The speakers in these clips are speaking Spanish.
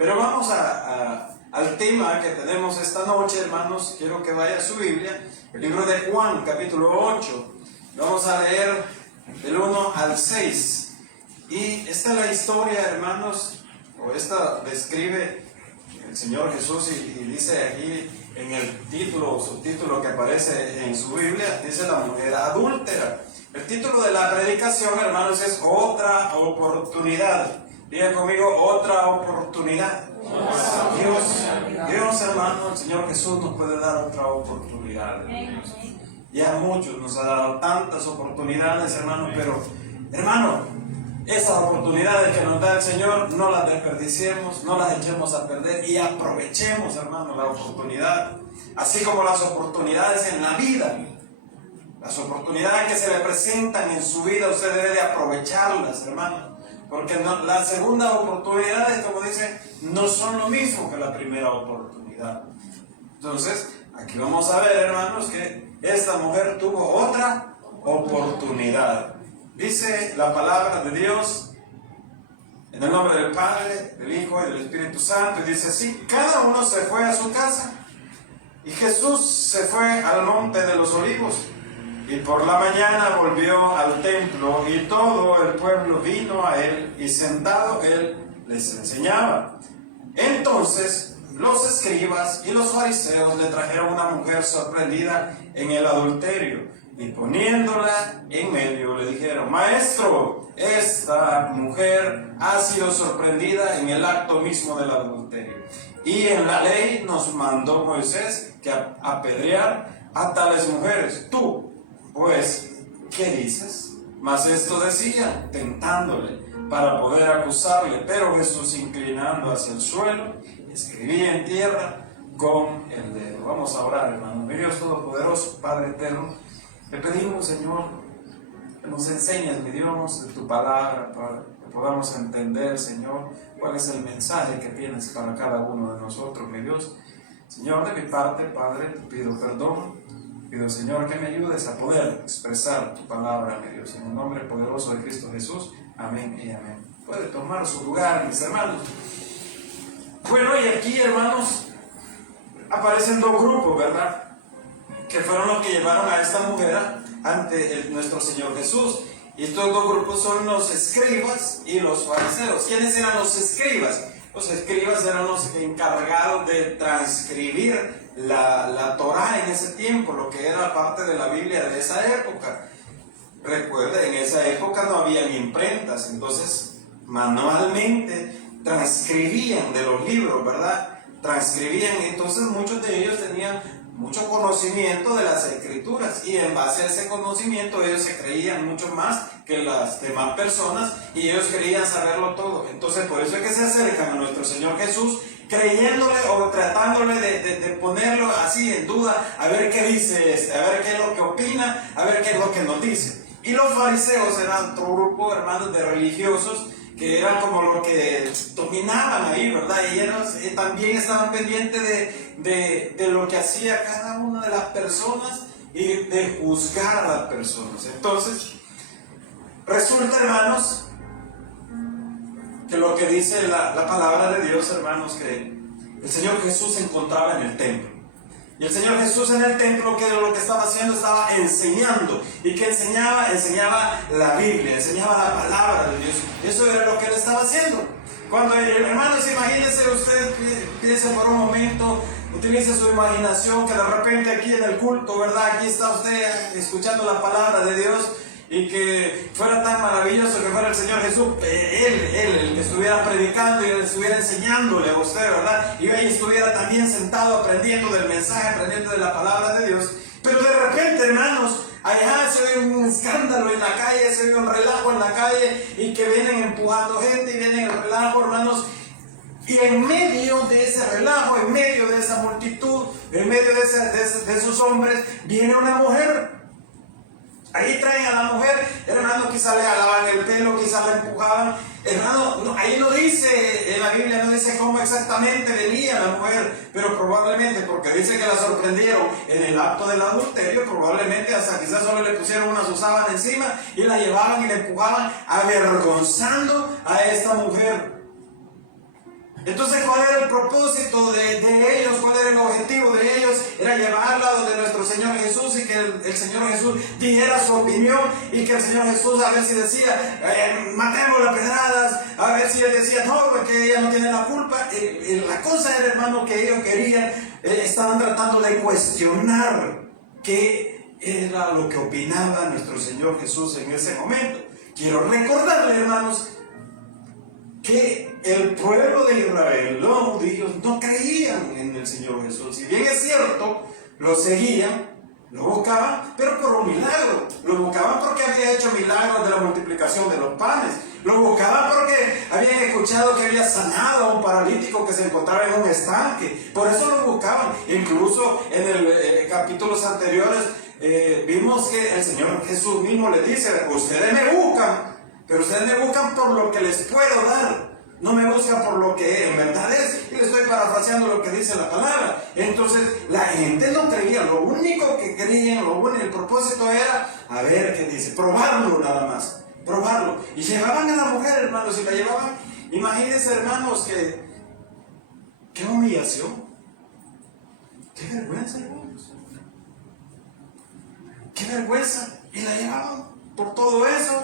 Pero vamos al tema que tenemos esta noche, hermanos. Quiero que vaya a su Biblia, el libro de Juan, capítulo 8. Vamos a leer del 1 al 6. Y esta es la historia, hermanos, o esta describe el Señor Jesús y dice aquí en el título o subtítulo que aparece en su Biblia, dice la mujer adúltera. El título de la predicación, hermanos, es Otra Oportunidad. Diga conmigo, otra oportunidad. Dios, hermano, el Señor Jesús nos puede dar otra oportunidad. Ya muchos nos ha dado tantas oportunidades, hermano, pero, hermano, esas oportunidades que nos da el Señor, no las desperdiciemos, no las echemos a perder y aprovechemos, hermano, la oportunidad. Así como las oportunidades en la vida, las oportunidades que se le presentan en su vida, usted debe de aprovecharlas, hermano. Porque las segundas oportunidades, como dice, no son lo mismo que la primera oportunidad. Entonces, aquí vamos a ver, hermanos, que esta mujer tuvo otra oportunidad. Dice la palabra de Dios, en el nombre del Padre, del Hijo y del Espíritu Santo, y dice así: cada uno se fue a su casa, y Jesús se fue al monte de los olivos. Y por la mañana volvió al templo, y todo el pueblo vino a él, y sentado él les enseñaba. Entonces los escribas y los fariseos le trajeron una mujer sorprendida en el adulterio, y poniéndola en medio le dijeron: Maestro, esta mujer ha sido sorprendida en el acto mismo del adulterio. Y en la ley nos mandó Moisés que apedrear a tales mujeres. Tú, pues, ¿qué dices? Mas esto decía, tentándole, para poder acusarle. Pero Jesús, inclinando hacia el suelo, escribía en tierra con el dedo. Vamos a orar, hermano. Mi Dios Todopoderoso, Padre Eterno, te pedimos, Señor, que nos enseñes, mi Dios, de tu palabra, para que podamos entender, Señor, cuál es el mensaje que tienes para cada uno de nosotros, mi Dios. Señor, de mi parte, Padre, te pido perdón. Pido, Señor, que me ayudes a poder expresar tu palabra, mi Dios, en el nombre poderoso de Cristo Jesús. Amén y amén. Puede tomar su lugar, mis hermanos. Bueno, y aquí, hermanos, aparecen dos grupos, ¿verdad? Que fueron los que llevaron a esta mujer ante nuestro Señor Jesús. Y estos dos grupos son los escribas y los fariseos. ¿Quiénes eran los escribas? Los escribas eran los encargados de transcribir la Torá en ese tiempo, lo que era parte de la Biblia de esa época. Recuerda, en esa época no habían imprentas, entonces manualmente transcribían de los libros, ¿verdad? Transcribían, entonces muchos de ellos tenían mucho conocimiento de las escrituras, y en base a ese conocimiento ellos se creían mucho más que las demás personas, y ellos querían saberlo todo. Entonces por eso es que se acercan a nuestro Señor Jesús, creyéndole o tratándole de ponerlo así en duda, a ver qué dice a ver qué es lo que opina, a ver qué es lo que nos dice. Y los fariseos eran otro grupo, hermanos, de religiosos, que eran como lo que dominaban ahí, ¿verdad? Y ellos también estaban pendientes de lo que hacía cada una de las personas y de juzgar a las personas. Entonces, resulta, hermanos, que lo que dice la palabra de Dios, hermanos, que el Señor Jesús se encontraba en el templo. Y el Señor Jesús en el templo, que lo que estaba haciendo, estaba enseñando. ¿Y qué enseñaba? Enseñaba la Biblia, enseñaba la palabra de Dios. Eso era lo que él estaba haciendo. Cuando, hermanos, imagínense usted, piense por un momento, utilice su imaginación, que de repente aquí en el culto, ¿verdad? Aquí está usted escuchando la palabra de Dios, y que fuera tan maravilloso que fuera el Señor Jesús, Él el que estuviera predicando y estuviera enseñándole a usted, ¿verdad? Y ahí estuviera también sentado aprendiendo del mensaje, aprendiendo de la palabra de Dios. Pero de repente, hermanos, allá se oye un escándalo en la calle, se oye un relajo en la calle, y que vienen empujando gente y vienen el relajo, hermanos. Y en medio de ese relajo, en medio de esa multitud, en medio de esos hombres, viene una mujer. Ahí traen a la mujer, hermano, quizás le jalaban el pelo, quizás la empujaban. Hermano, no, ahí no dice, en la Biblia no dice cómo exactamente venía la mujer, pero probablemente, porque dice que la sorprendieron en el acto del adulterio, probablemente hasta quizás solo le pusieron una sábana encima y la llevaban y la empujaban, avergonzando a esta mujer. Entonces, ¿cuál era el propósito de ellos? ¿Cuál era el objetivo de ellos? Era llevarla donde nuestro Señor Jesús y que el Señor Jesús dijera su opinión y que el Señor Jesús a ver si decía, matemos las pedradas, a ver si él decía, no, porque ella no tiene la culpa. La cosa era, hermano, que ellos querían, estaban tratando de cuestionar qué era lo que opinaba nuestro Señor Jesús en ese momento. Quiero recordarle, hermanos, que el pueblo de Israel, los judíos, no creían en el Señor Jesús. Si bien es cierto, lo seguían, lo buscaban, pero por un milagro. Lo buscaban porque había hecho milagros de la multiplicación de los panes. Lo buscaban porque habían escuchado que había sanado a un paralítico que se encontraba en un estanque. Por eso lo buscaban. Incluso en el capítulos anteriores vimos que el Señor Jesús mismo les dice, ustedes me buscan, pero ustedes me buscan por lo que les puedo dar. No me buscan por lo que en verdad es. Y le estoy parafraseando lo que dice la palabra. Entonces la gente no creía. Lo único que querían, el propósito era, a ver qué dice, probarlo nada más. Probarlo. Y llevaban a la mujer, hermanos, y la llevaban. Imagínense, hermanos, qué humillación. Qué vergüenza, hermanos. Qué vergüenza. Y la llevaban por todo eso.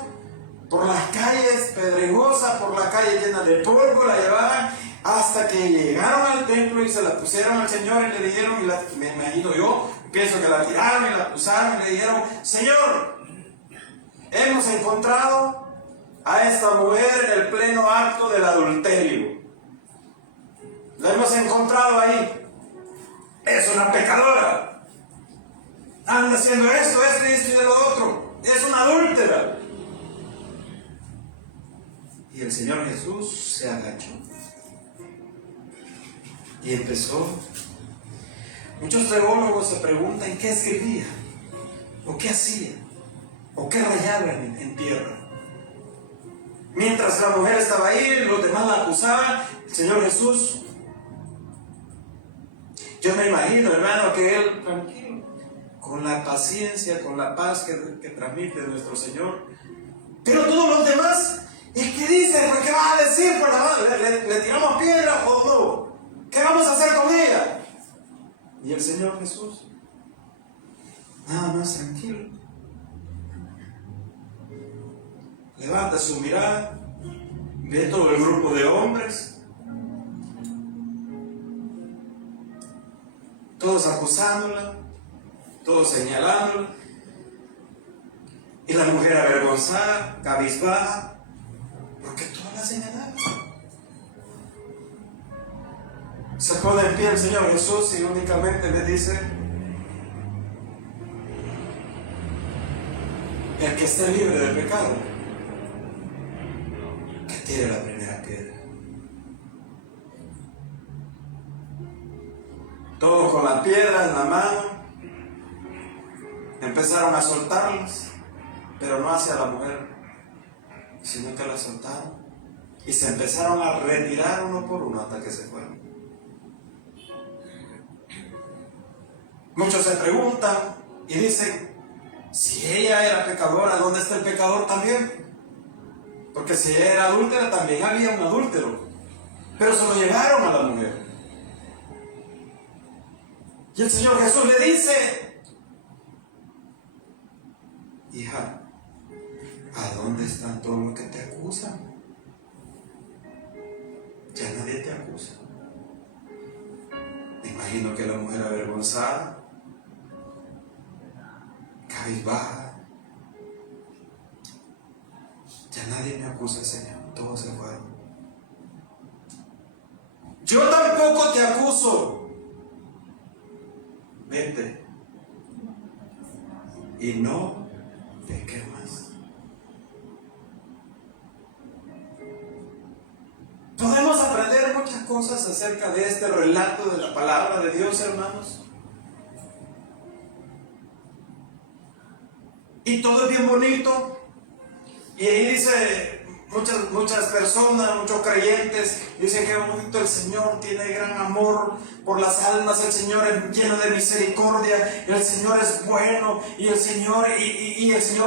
Por las calles pedregosas, por la calle llena de polvo, la llevaban hasta que llegaron al templo y se la pusieron al Señor y le dijeron, me imagino yo, pienso que la tiraron y la pusaron y le dijeron, Señor, hemos encontrado a esta mujer en el pleno acto del adulterio. La hemos encontrado ahí. Es una pecadora. Anda haciendo esto y de lo otro. Es una adúltera. Y el Señor Jesús se agachó y empezó. Muchos teólogos se preguntan qué escribía, o qué hacía, o qué rayaba en tierra. Mientras la mujer estaba ahí, los demás la acusaban, el Señor Jesús, yo me imagino, hermano, que Él, tranquilo, con la paciencia, con la paz que transmite nuestro Señor, pero todos los demás, ¿y qué dicen? ¿Qué vas a decir? ¿Le tiramos piedra o no? ¿Qué vamos a hacer con ella? Y el Señor Jesús, nada más tranquilo, levanta su mirada, ve todo el grupo de hombres, todos acusándola, todos señalándola, y la mujer avergonzada, cabizbaja, porque todos la señalaban. Se pone en pie el Señor Jesús y únicamente le dice, el que esté libre del pecado, que tire la primera piedra. Todos con la piedra en la mano empezaron a soltarlas, pero no hacia la mujer, sino que la soltaron y se empezaron a retirar uno por uno hasta que se fueron. Muchos se preguntan y dicen, si ella era pecadora, ¿dónde está el pecador también? Porque si ella era adúltera, también había un adúltero, pero se lo llevaron a la mujer. Y el Señor Jesús le dice, hija, ¿a dónde están todos los que te acusan? Ya nadie te acusa. Me imagino que la mujer avergonzada, cabizbaja, ya nadie me acusa, Señor, todos se fueron. Yo tampoco te acuso. Vete y no peques más. Podemos aprender muchas cosas acerca de este relato de la palabra de Dios, hermanos. Y todo es bien bonito. Y ahí dice, Muchas personas, muchos creyentes dicen que bonito el Señor, tiene gran amor por las almas, el Señor es lleno de misericordia, el Señor es bueno y el Señor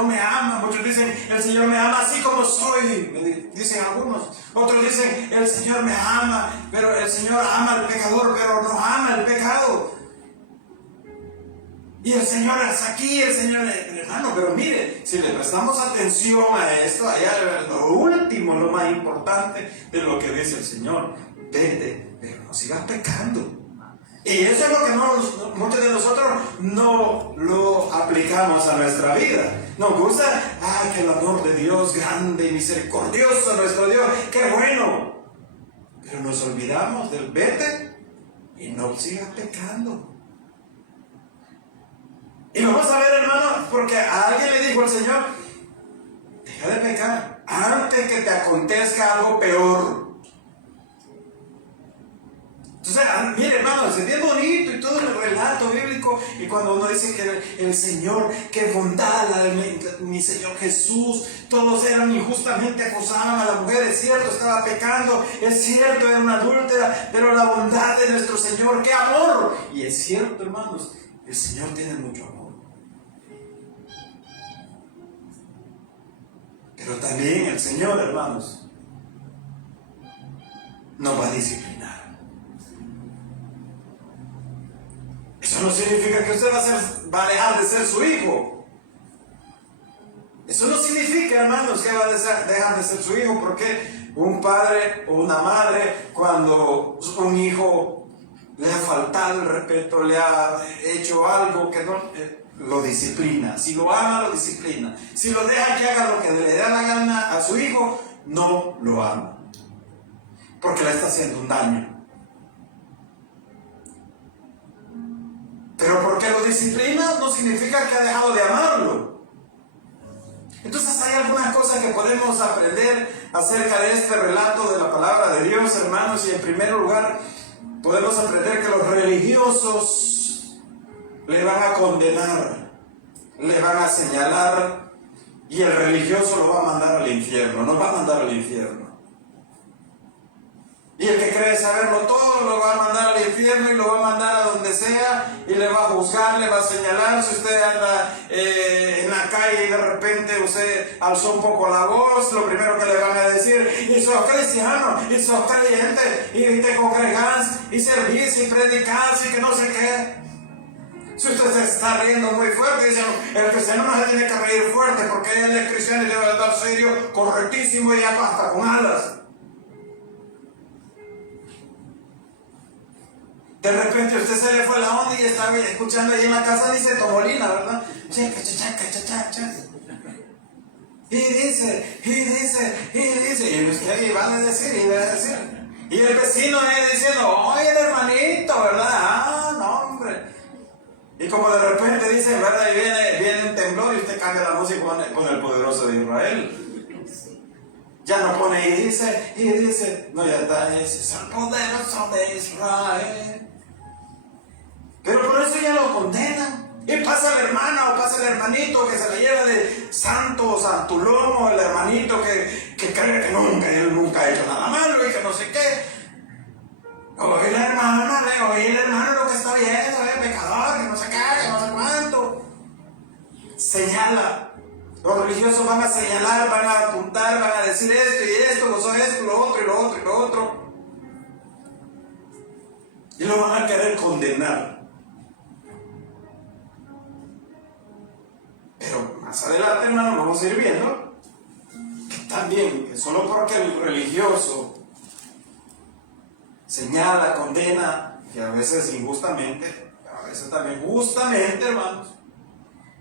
me ama. Muchos dicen, el Señor me ama así como soy, dicen algunos. Otros dicen, el Señor me ama, pero el Señor ama al pecador, pero no ama el pecado. Y el Señor es aquí, el Señor es, hermano, pero mire, si le prestamos atención a esto, allá lo último, lo más importante de lo que dice el Señor, vete, pero no sigas pecando. Y eso es lo que muchos de nosotros no lo aplicamos a nuestra vida. Nos gusta, que el amor de Dios grande y misericordioso, nuestro Dios, qué bueno. Pero nos olvidamos del vete y no sigas pecando. Y vamos a ver, hermano, porque a alguien le dijo el Señor, deja de pecar antes que te acontezca algo peor. Entonces, mire, hermano, es bien bonito y todo el relato bíblico, y cuando uno dice que el Señor, qué bondad, mi Señor Jesús, todos eran injustamente acusaban a la mujer, es cierto, estaba pecando, es cierto, era una adúltera, pero la bondad de nuestro Señor, qué amor. Y es cierto, hermanos, el Señor tiene mucho amor. Pero también el Señor, hermanos, nos va a disciplinar. Eso no significa que usted va a dejar de ser su hijo. Eso no significa, hermanos, que va a dejar de ser su hijo, porque un padre o una madre, cuando un hijo le ha faltado el respeto, le ha hecho algo que no... lo disciplina. Si lo ama, lo disciplina. Si lo deja que haga lo que le da la gana a su hijo, no lo ama, porque le está haciendo un daño. Pero porque lo disciplina no significa que ha dejado de amarlo. Entonces hay algunas cosas que podemos aprender acerca de este relato de la palabra de Dios, hermanos. Y en primer lugar, podemos aprender que los religiosos le van a condenar, le van a señalar, y el religioso lo va a mandar al infierno, nos va a mandar al infierno. Y el que cree saberlo todo lo va a mandar al infierno y lo va a mandar a donde sea y le va a juzgar, le va a señalar. Si usted anda en la calle y de repente usted alzó un poco la voz, lo primero que le van a decir, y sos cristiano, y sos creyente, y te congregás, y servís, y predicás, y que no sé qué. Si usted se está riendo muy fuerte, dicen, el cristiano no se tiene que reír fuerte porque él es cristiano y debe estar serio, correctísimo y hasta con alas. De repente usted se le fue la onda y estaba escuchando ahí en la casa, dice Tomolina, ¿verdad? Y dice, y usted iba a decir, y el vecino ahí diciendo, oye, el hermanito, ¿verdad? No, hombre. Y como de repente dice, ¿verdad? Y viene un temblor y usted cambia la música con el poderoso de Israel. Ya no pone y dice, no, ya está, es el poderoso de Israel. Pero por eso ya lo condenan. Y pasa la hermana o pasa el hermanito que se le lleva de santo o santulomo, el hermanito que cree que él nunca ha hecho nada malo y que no sé qué. Oye la hermana, oye el hermano lo que está viendo, pecador, que no se cae, que no sé cuánto. Señala. Los religiosos van a señalar, van a apuntar, van a decir esto y esto, lo son esto, lo otro y lo otro y lo otro. Y lo van a querer condenar. Pero más adelante, hermano, vamos a ir viendo que también, que solo porque el religioso señala, condena, que a veces injustamente, a veces también justamente, hermanos,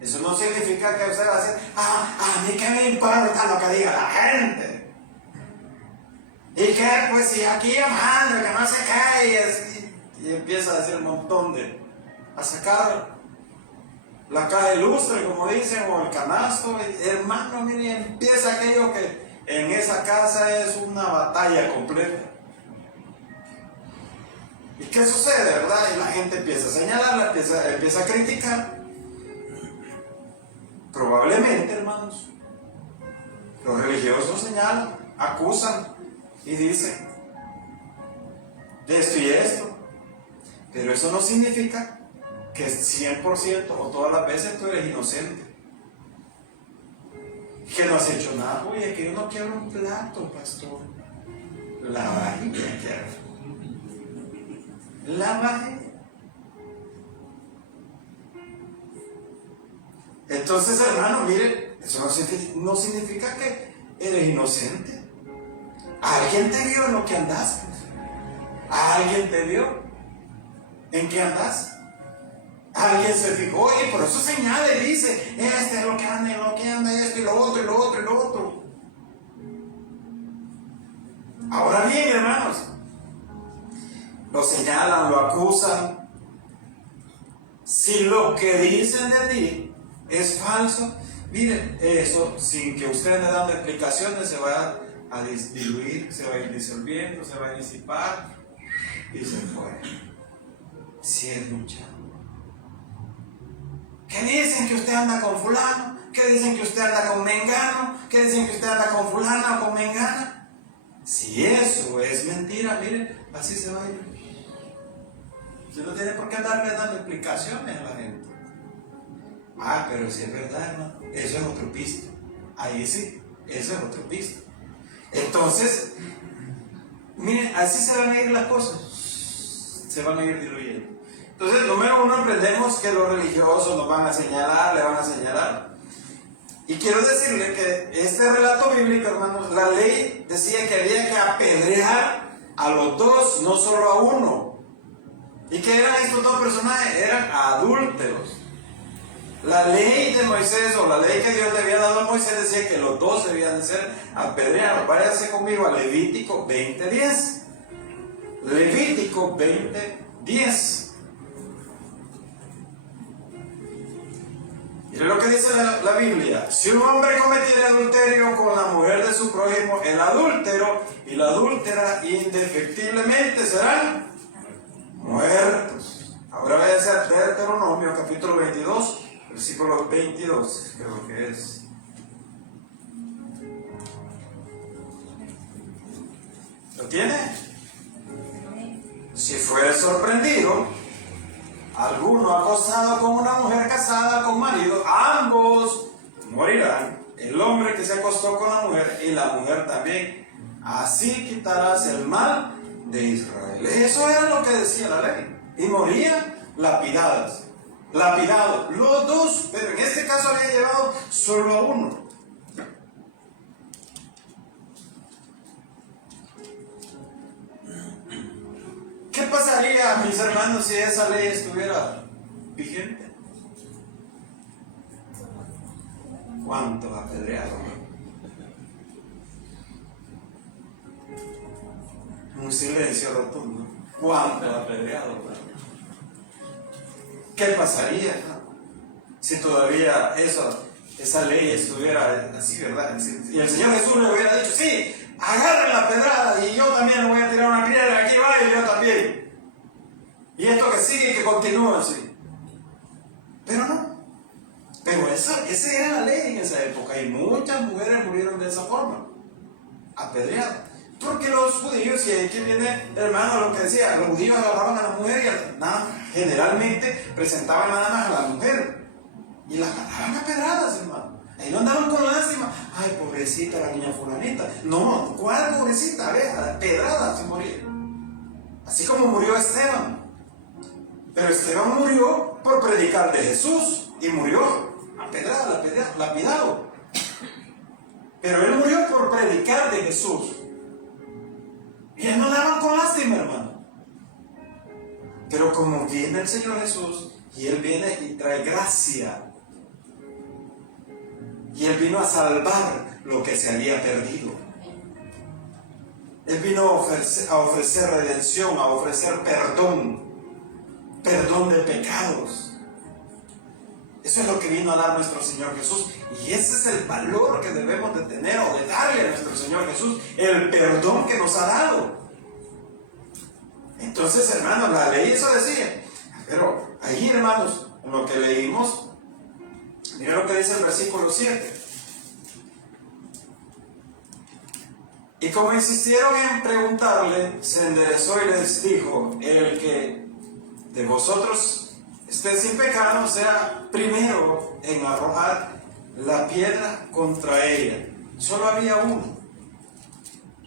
eso no significa que usted va a decir, a mí qué me importa lo que diga la gente. Y que, pues, si aquí hermano, que no se cae, y empieza a decir un montón a sacar la caja de lustre, como dicen, o el canasto. Hermano, mire, empieza aquello que en esa casa es una batalla completa. ¿Y qué sucede, verdad? Y la gente empieza a señalar, empieza a criticar. Probablemente, hermanos, los religiosos señalan, acusan y dicen de esto y esto. Pero eso no significa que 100% o todas las veces tú eres inocente. Que no has hecho nada. Oye, que yo no quiero un plato, pastor. La vajilla quiero. La vajilla. Entonces, hermano, mire, eso no significa que eres inocente. Alguien te vio en lo que andas. Alguien te vio en qué andas. Alguien se fijó y por eso señala y dice, este es lo que anda, esto y lo otro, y lo otro, y lo otro. Ahora bien, hermanos, lo señalan, lo acusan. Si lo que dicen de ti es falso, mire, eso sin que ustedes le dan explicaciones se va a diluir, se va a ir disolviendo, se va a disipar y se fue. Si es lucha. ¿Qué dicen que usted anda con fulano? ¿Qué dicen que usted anda con mengano? ¿Qué dicen que usted anda con fulana o con mengana? Si eso es mentira, mire, así se va a ir. Usted no tiene por qué andarle dando explicaciones a la gente. Ah, pero si es verdad, hermano, eso es otro pisto. Ahí sí, eso es otro pisto. Entonces, miren, así se van a ir las cosas. Se van a ir diluyendo. Entonces, número uno, aprendemos que los religiosos nos van a señalar, le van a señalar. Y quiero decirle que este relato bíblico, hermanos, la ley decía que había que apedrear a los dos, no solo a uno. ¿Y qué eran estos dos personajes? Eran adúlteros. La ley de Moisés, o la ley que Dios le había dado a Moisés, decía que los dos debían de ser apedreados. Váyase conmigo a Levítico 20:10. Levítico 20:10. Mire lo que dice la Biblia. Si un hombre cometiera adulterio con la mujer de su prójimo, el adúltero y la adúltera indefectiblemente serán muertos. Ahora váyase a Deuteronomio capítulo 22, versículo 22, creo que es. ¿Lo tiene? Si fuere sorprendido alguno acostado con una mujer casada con marido, ambos morirán. El hombre que se acostó con la mujer y la mujer también. Así quitarás el mal de Israel. Eso era lo que decía la ley. Y morían lapidados. Los dos, pero en este caso había llevado solo a uno. ¿Qué pasaría, mis hermanos, si esa ley estuviera vigente? ¿Cuántos apedreados? Un silencio rotundo. ¿Cuántos apedreados? ¿Qué pasaría si todavía esa ley estuviera así, verdad? Y el Señor Jesús le hubiera dicho, sí, agarren la pedrada y yo también le voy a tirar una piedra, aquí va y yo también. Y esto que sigue, que continúa así. Pero no. Pero esa era la ley en esa época y muchas mujeres murieron de esa forma, apedreadas. Porque los judíos, y aquí viene, hermano, lo que decía, los judíos agarraban a la mujer y generalmente presentaban nada más a la mujer y la agarraban a pedradas, hermano. Ahí no andaban con lástima. Ay, pobrecita la niña fulanita. No, ¿cuál pobrecita? A ver, a la pedrada se moría. Así como murió Esteban. Pero Esteban murió por predicar de Jesús y murió a pedrada, lapidado. Pero él murió por predicar de Jesús. Y él no le daban con lástima, hermano. Pero como viene el Señor Jesús y Él viene y trae gracia. Y Él vino a salvar lo que se había perdido. Él vino a ofrecer redención, a ofrecer perdón de pecados. Eso es lo que vino a dar nuestro Señor Jesús. Y ese es el valor que debemos de tener o de darle a nuestro Señor Jesús. El perdón que nos ha dado. Entonces, hermanos, la ley eso decía. Pero ahí, hermanos, en lo que leímos, miren lo que dice el versículo 7. Y como insistieron en preguntarle, se enderezó y les dijo: el que de vosotros esté sin pecado sea primero en arrojar la piedra contra ella. Solo había uno.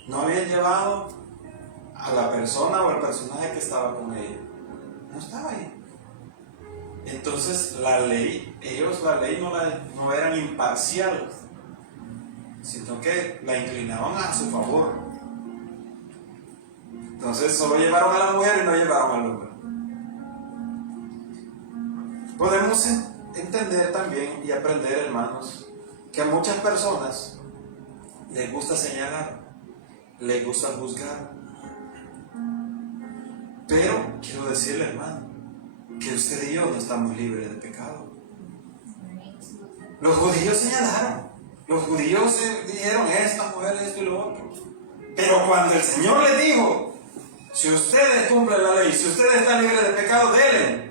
No habían llevado a la persona o al personaje que estaba con ella. No estaba ahí. Entonces la ley no eran imparcial, sino que la inclinaban a su favor. Entonces solo llevaron a la mujer y no llevaron al hombre. Podemos entender también y aprender, hermanos, que a muchas personas les gusta señalar, les gusta juzgar. Pero quiero decirle, hermano, que usted y yo no estamos libres de pecado. Los judíos señalaron, los judíos dijeron: esta mujer, esto y lo otro. Pero cuando el Señor les dijo: si ustedes cumplen la ley, si ustedes están libres de pecado, denle.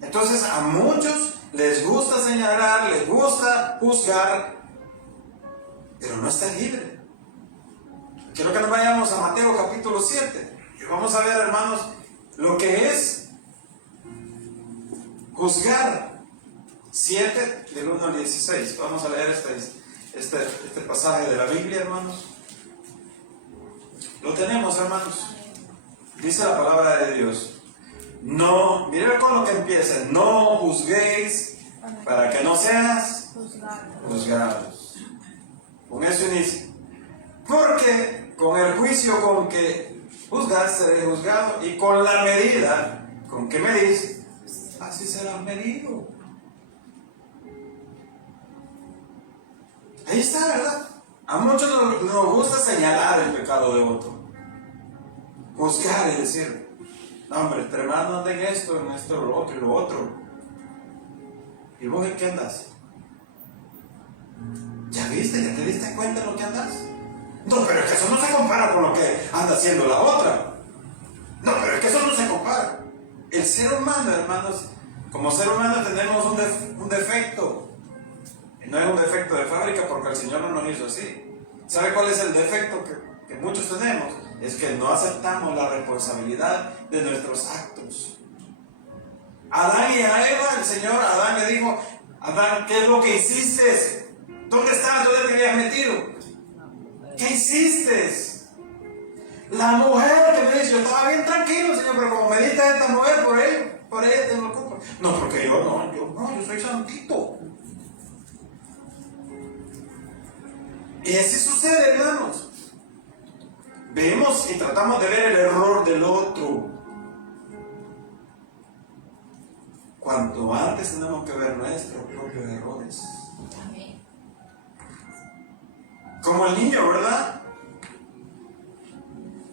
Entonces a muchos les gusta señalar, les gusta juzgar, pero no están libres. Quiero que nos vayamos a Mateo capítulo 7 y vamos a ver, hermanos, lo que es juzgar. 7 del 1 al 16. Vamos a leer este pasaje de la Biblia, hermanos. Lo tenemos, hermanos. Dice la palabra de Dios: no, miren con lo que empieza: no juzguéis para que no seas juzgados. Con eso inicia. Porque con el juicio con que juzgas seréis juzgado, y con la medida con que medís, así serás medido. Ahí está, ¿verdad? A muchos nos gusta señalar el pecado de otro, juzgar y decir: no, hombre, este hermano anda en esto, lo otro y lo otro. ¿Y vos en qué andas? ¿Ya viste? ¿Ya te diste cuenta de lo que andas? No, pero es que eso no se compara con lo que anda haciendo la otra. No, pero es que eso no se compara. El ser humano, hermanos, como ser humano tenemos un defecto. Y no es un defecto de fábrica, porque el Señor no nos hizo así. ¿Sabe cuál es el defecto que muchos tenemos? Es que no aceptamos la responsabilidad de nuestros actos. Adán y a Eva, el Señor, Adán le dijo: Adán, ¿qué es lo que hiciste? ¿Dónde estabas? ¿Dónde te habías metido? ¿Qué hiciste? La mujer que me dice: yo estaba bien tranquilo, Señor, pero como me diste a esta mujer, por ella te lo culpo. No, porque yo soy santito. Y así sucede, hermanos. Vemos y tratamos de ver el error del otro, cuanto antes tenemos que ver nuestros propios errores. Como el niño, ¿verdad?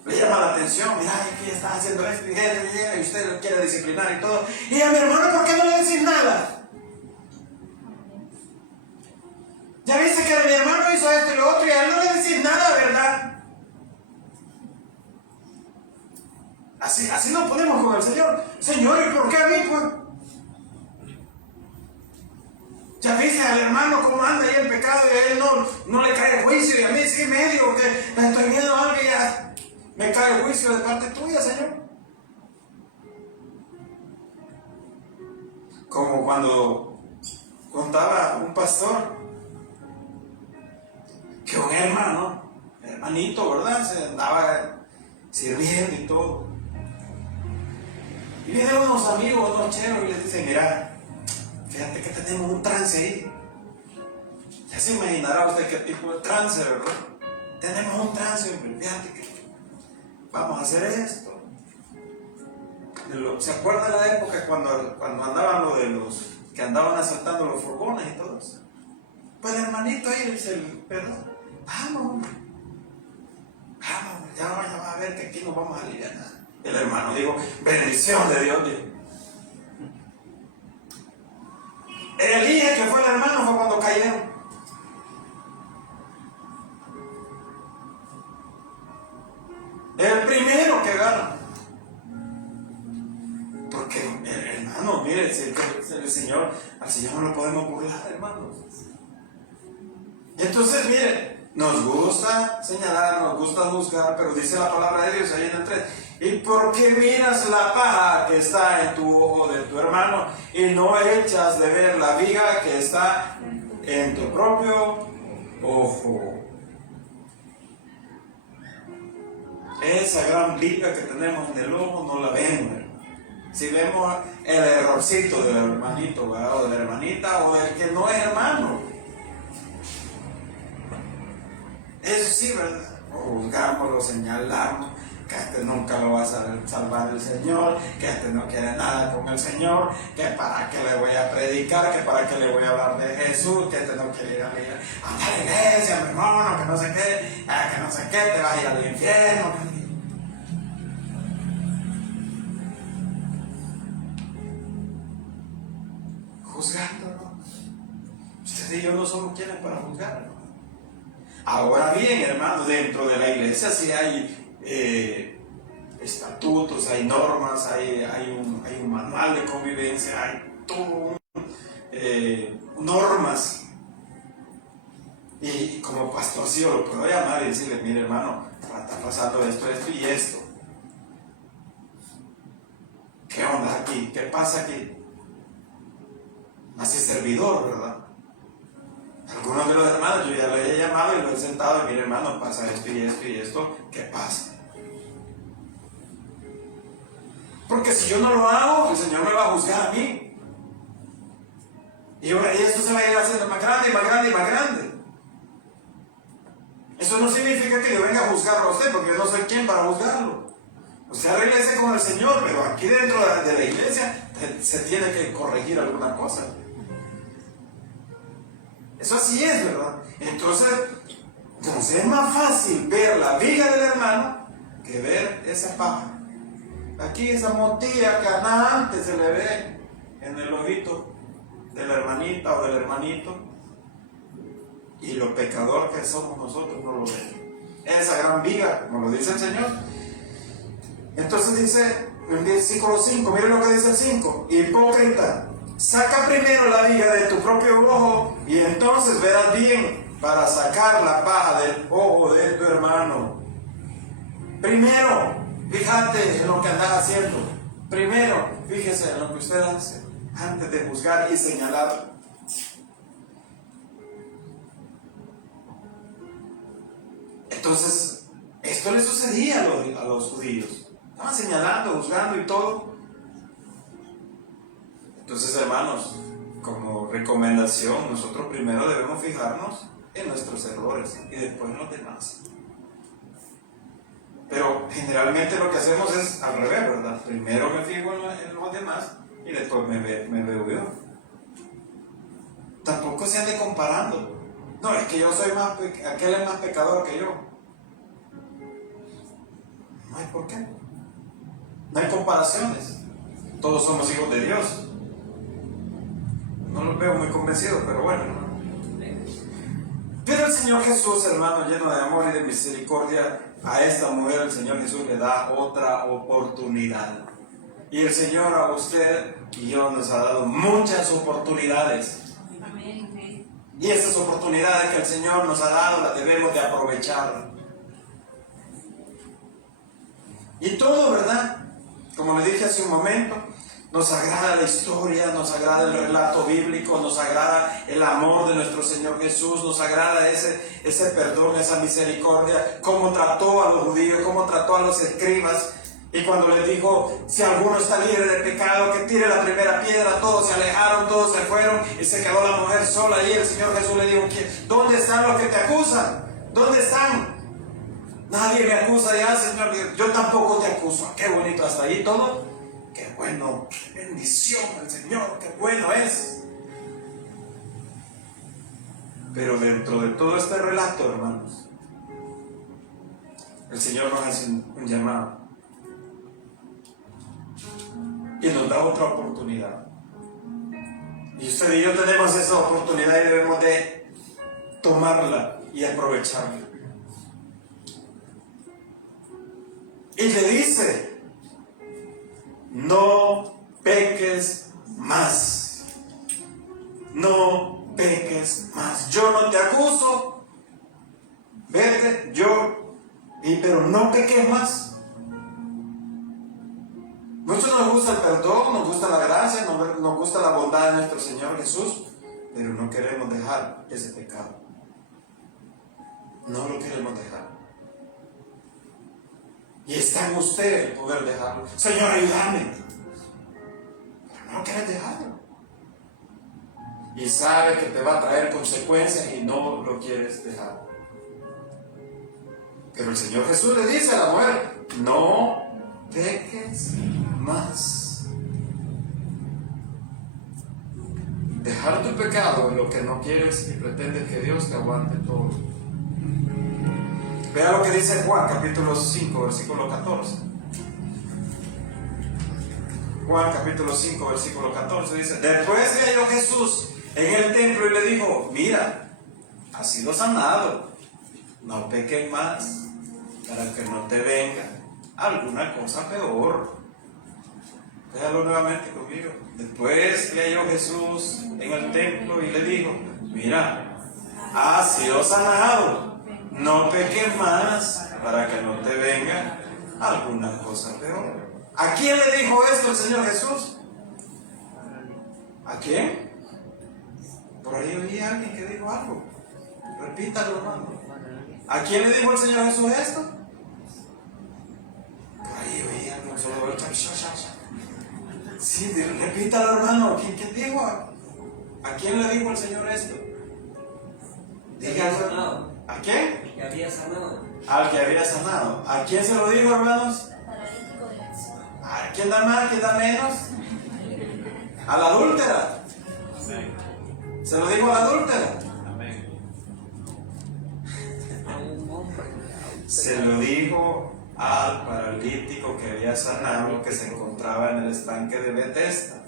Le llama la atención: mira, que está haciendo esto y usted lo quiere disciplinar y todo. Y a mi hermano, ¿por qué no le decís nada? Ya viste que mi hermano hizo esto y lo otro, y a él no le decís nada, ¿verdad? Así nos ponemos con el Señor. Señor, ¿y por qué a mí, pues? Ya viste al hermano cómo anda ahí en pecado, y a él no le cae el juicio, y a mí sí medio, porque estoy viendo algo y ya me cae el juicio de parte tuya, Señor. Como cuando contaba un pastor que un hermanito, ¿verdad?, se andaba sirviendo y todo. Y vienen unos amigos, unos cheros, y les dicen: mira, fíjate que tenemos un trance ahí. Ya se imaginará usted qué tipo de trance, ¿verdad? Tenemos un trance, hombre. Fíjate que vamos a hacer esto. ¿Se acuerda de la época cuando andaban lo de los que andaban asaltando los furgones y todo eso? Pues el hermanito ahí dice: perdón, vamos, ya va a ver que aquí nos vamos a aliviar. El hermano dijo: bendición de Dios, dijo. El día que fue el hermano fue cuando cayeron. El primero que gana. Porque, hermano, mire, el Señor, al Señor no lo podemos burlar, hermano. Y entonces, mire, Nos gusta señalar, nos gusta juzgar, pero dice la palabra de Dios ahí en el 3. ¿Y por qué miras la paja que está en tu ojo de tu hermano y no echas de ver la viga que está en tu propio ojo? Esa gran viga que tenemos en el ojo no la vemos. Si vemos el errorcito del hermanito, ¿verdad? O de la hermanita, o del que no es hermano, eso sí, ¿verdad? O juzgamos, lo señalamos, que este nunca lo va a salvar el Señor, que este no quiere nada con el Señor, que para qué le voy a predicar, que para qué le voy a hablar de Jesús, que este no quiere ir a la iglesia, mi hermano, que no sé qué, que no sé qué, te vas a ir al infierno. Juzgándolo. Usted y yo no somos quienes para juzgarlo. Ahora bien, hermano, dentro de la iglesia sí hay estatutos, hay normas, hay un manual de convivencia, hay todo normas. Y como pastor sí yo lo puedo llamar y decirle, mire hermano, está pasando esto y esto. ¿Qué onda aquí? ¿Qué pasa aquí? Así servidor, ¿verdad? Algunos de los hermanos yo ya lo he llamado y lo he sentado y mire hermano, pasa esto y esto y esto, ¿qué pasa? Porque si yo no lo hago, el Señor me va a juzgar a mí. Y esto se va a ir haciendo más grande y más grande y más grande. Eso no significa que yo venga a juzgarlo a usted, porque yo no soy quien para juzgarlo. Usted arréglese con el Señor, pero aquí dentro de la iglesia se tiene que corregir alguna cosa. Eso así es, ¿verdad? Entonces es más fácil ver la viga del hermano que ver esa paja. Aquí esa motilla que antes se le ve en el ojito de la hermanita o del hermanito, y lo pecador que somos nosotros no lo ve. Esa gran viga, como lo dice el Señor. Entonces dice en el versículo 5, miren lo que dice el 5: hipócrita, saca primero la viga de tu propio ojo y entonces verás bien para sacar la paja del ojo de tu hermano. Primero, fíjate en lo que andas haciendo. Primero, fíjese en lo que usted hace antes de juzgar y señalar. Entonces, esto le sucedía a los judíos. Estaban señalando, juzgando y todo. Entonces, hermanos, como recomendación, nosotros primero debemos fijarnos en nuestros errores y después en los demás. Pero generalmente lo que hacemos es al revés, ¿verdad? Primero me fijo en los demás y después me veo yo. Tampoco se ande comparando. No, es que yo soy aquel es más pecador que yo. No hay por qué. No hay comparaciones. Todos somos hijos de Dios. No los veo muy convencidos, pero bueno. Pero el Señor Jesús, hermano, lleno de amor y de misericordia, a esta mujer el Señor Jesús le da otra oportunidad. Y el Señor a usted y yo nos ha dado muchas oportunidades. Y esas oportunidades que el Señor nos ha dado las debemos de aprovechar. Y todo, ¿verdad? Como le dije hace un momento, nos agrada la historia, nos agrada el relato bíblico, nos agrada el amor de nuestro Señor Jesús, nos agrada ese perdón, esa misericordia, cómo trató a los judíos, cómo trató a los escribas. Y cuando les dijo, si alguno está libre de pecado, que tire la primera piedra, todos se alejaron, todos se fueron y se quedó la mujer sola. Y el Señor Jesús le dijo, ¿dónde están los que te acusan? ¿Dónde están? Nadie me acusa ya, Señor. Yo tampoco te acuso. Qué bonito, hasta ahí todo. Qué bueno, qué bendición del Señor, qué bueno es. Pero dentro de todo este relato, hermanos, el Señor nos hace un llamado. Y nos da otra oportunidad. Y usted y yo tenemos esa oportunidad y debemos de tomarla y aprovecharla. Y le dice, no peques más. No peques más. Yo no te acuso, vete, pero no peques más. Muchos nos gusta el perdón, nos gusta la gracia, nos gusta la bondad de nuestro Señor Jesús, pero no queremos dejar ese pecado. No lo queremos dejar. Y está en usted el poder dejarlo. Señor, ayúdame. Pero no quieres dejarlo. Y sabe que te va a traer consecuencias y no lo quieres dejar. Pero el Señor Jesús le dice a la mujer: no peques más. Dejar tu pecado es lo que no quieres y pretendes que Dios te aguante todo. Vea lo que dice Juan, capítulo 5, versículo 14. Juan, capítulo 5, versículo 14 dice: después le halló Jesús en el templo y le dijo: mira, has sido sanado, no peques más, para que no te venga alguna cosa peor. Véalo nuevamente conmigo. Después le halló Jesús en el templo y le dijo: mira, has sido sanado, no peques más, para que no te venga alguna cosa peor. ¿A quién le dijo esto el Señor Jesús? ¿A quién? Por ahí oí a alguien que dijo algo. Repítalo, hermano. ¿A quién le dijo el Señor Jesús esto? Por ahí oí algo. Sí, repítalo, hermano. ¿Quién dijo? ¿A quién le dijo el Señor esto? Dígalo. ¿A quién? Que había sanado. Al que había sanado. ¿A quién se lo dijo, hermanos? ¿A quién da más? ¿Quién da menos? A la adúltera. ¿Se lo dijo a la adúltera? Se lo dijo al paralítico que había sanado, que se encontraba en el estanque de Betesda.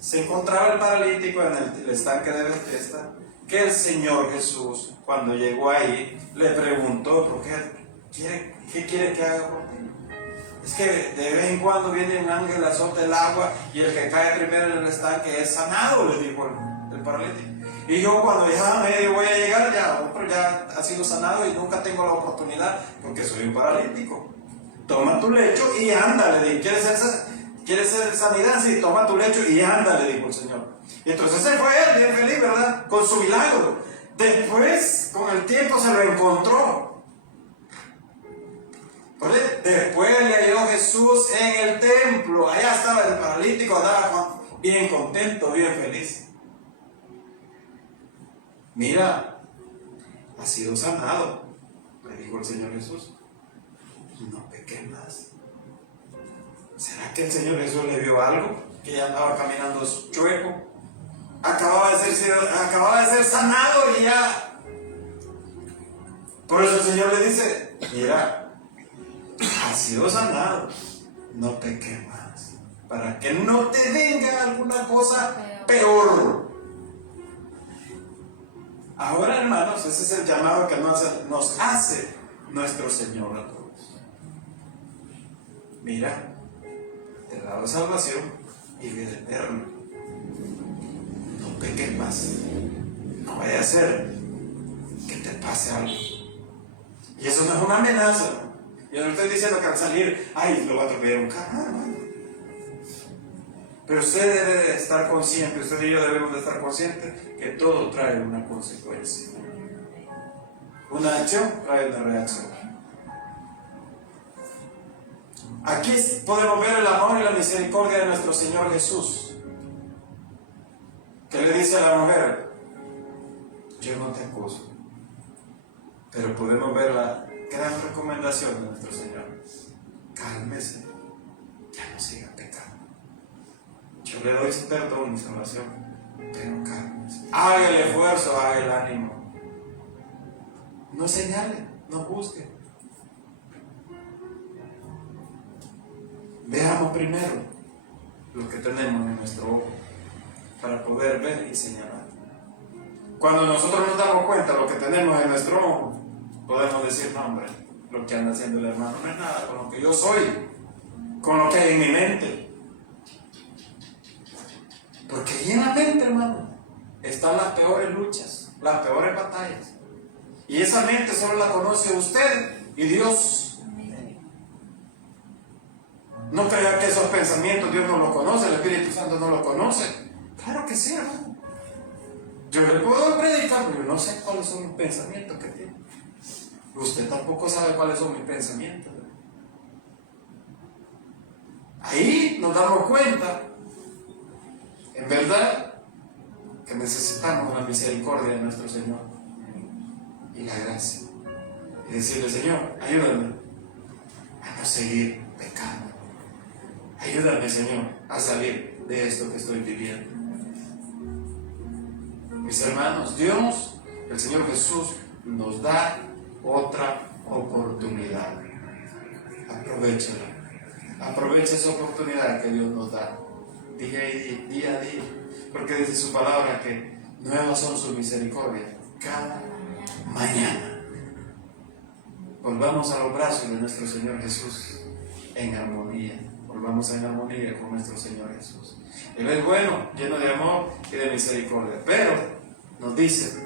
Se encontraba el paralítico en el estanque de Betesda, que el Señor Jesús, cuando llegó ahí, le preguntó: ¿por qué quiere que haga por ti? Es que de vez en cuando viene un ángel, azota el agua, y el que cae primero en el estanque es sanado, le dijo el paralítico. Y yo, cuando ya medio voy a llegar, ya ha sido sanado y nunca tengo la oportunidad porque soy un paralítico. Toma tu lecho y anda, le dijo. ¿Quieres ser sanidad? Sí, toma tu lecho y anda, le dijo el Señor. Y entonces se fue él, bien feliz, ¿verdad? Con su milagro. Después, con el tiempo, se lo encontró. Después le halló Jesús en el templo. Allá estaba el paralítico, andaba bien contento, bien feliz. Mira, has sido sanado, le dijo el Señor Jesús. No peques más. ¿Será que el Señor Jesús le vio algo? Que ya andaba caminando chueco. Acababa de ser sanado y ya. Por eso el Señor le dice: mira, has sido sanado, no peques más, para que no te venga alguna cosa peor. Ahora, hermanos, ese es el llamado que nos hace nuestro Señor a todos. Mira, te he dado salvación y vida eterna. No peques más. No vaya a ser que te pase algo. Y eso no es una amenaza. Yo no estoy diciendo que al salir, lo va a atropellar un carro. No. Pero usted debe de estar consciente, usted y yo debemos de estar conscientes que todo trae una consecuencia. Una acción trae una reacción. Aquí podemos ver el amor y la misericordia de nuestro Señor Jesús, que le dice a la mujer: yo no te acuso. Pero podemos ver la gran recomendación de nuestro Señor: cálmese, ya no siga pecando. Yo le doy perdón y salvación, pero cálmese. Haga el esfuerzo, haga el ánimo. No señale, no busque. Veamos primero lo que tenemos en nuestro ojo para poder ver y señalar. Cuando nosotros nos damos cuenta de lo que tenemos en nuestro ojo, podemos decir: no, hombre, lo que anda haciendo el hermano no es nada con lo que yo soy, con lo que hay en mi mente. Porque ahí en la mente, hermano, están las peores luchas, las peores batallas. Y esa mente solo la conoce usted y Dios. No crea que esos pensamientos Dios no los conoce, el Espíritu Santo no los conoce. Claro que sí, hermano. Yo le puedo predicar, pero yo no sé cuáles son los pensamientos que tiene. Usted tampoco sabe cuáles son mis pensamientos. Ahí nos damos cuenta, en verdad, que necesitamos la misericordia de nuestro Señor y la gracia. Y decirle, Señor, ayúdame a no seguir pecando. Ayúdame, Señor, a salir de esto que estoy viviendo. Mis hermanos, Dios, el Señor Jesús, nos da otra oportunidad. Aprovechala. Aprovecha esa oportunidad que Dios nos da día a día. Porque dice su palabra que nuevas son sus misericordias cada mañana. Volvamos a los brazos de nuestro Señor Jesús en armonía. Volvamos en armonía con nuestro Señor Jesús. Él es bueno, lleno de amor y de misericordia. Pero nos dice,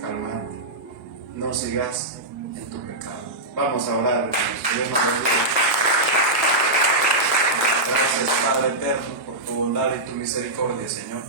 calmate, no sigas en tu pecado. Vamos a orar, hermanos. Dios nos bendiga. Gracias, Padre eterno, por tu bondad y tu misericordia, Señor.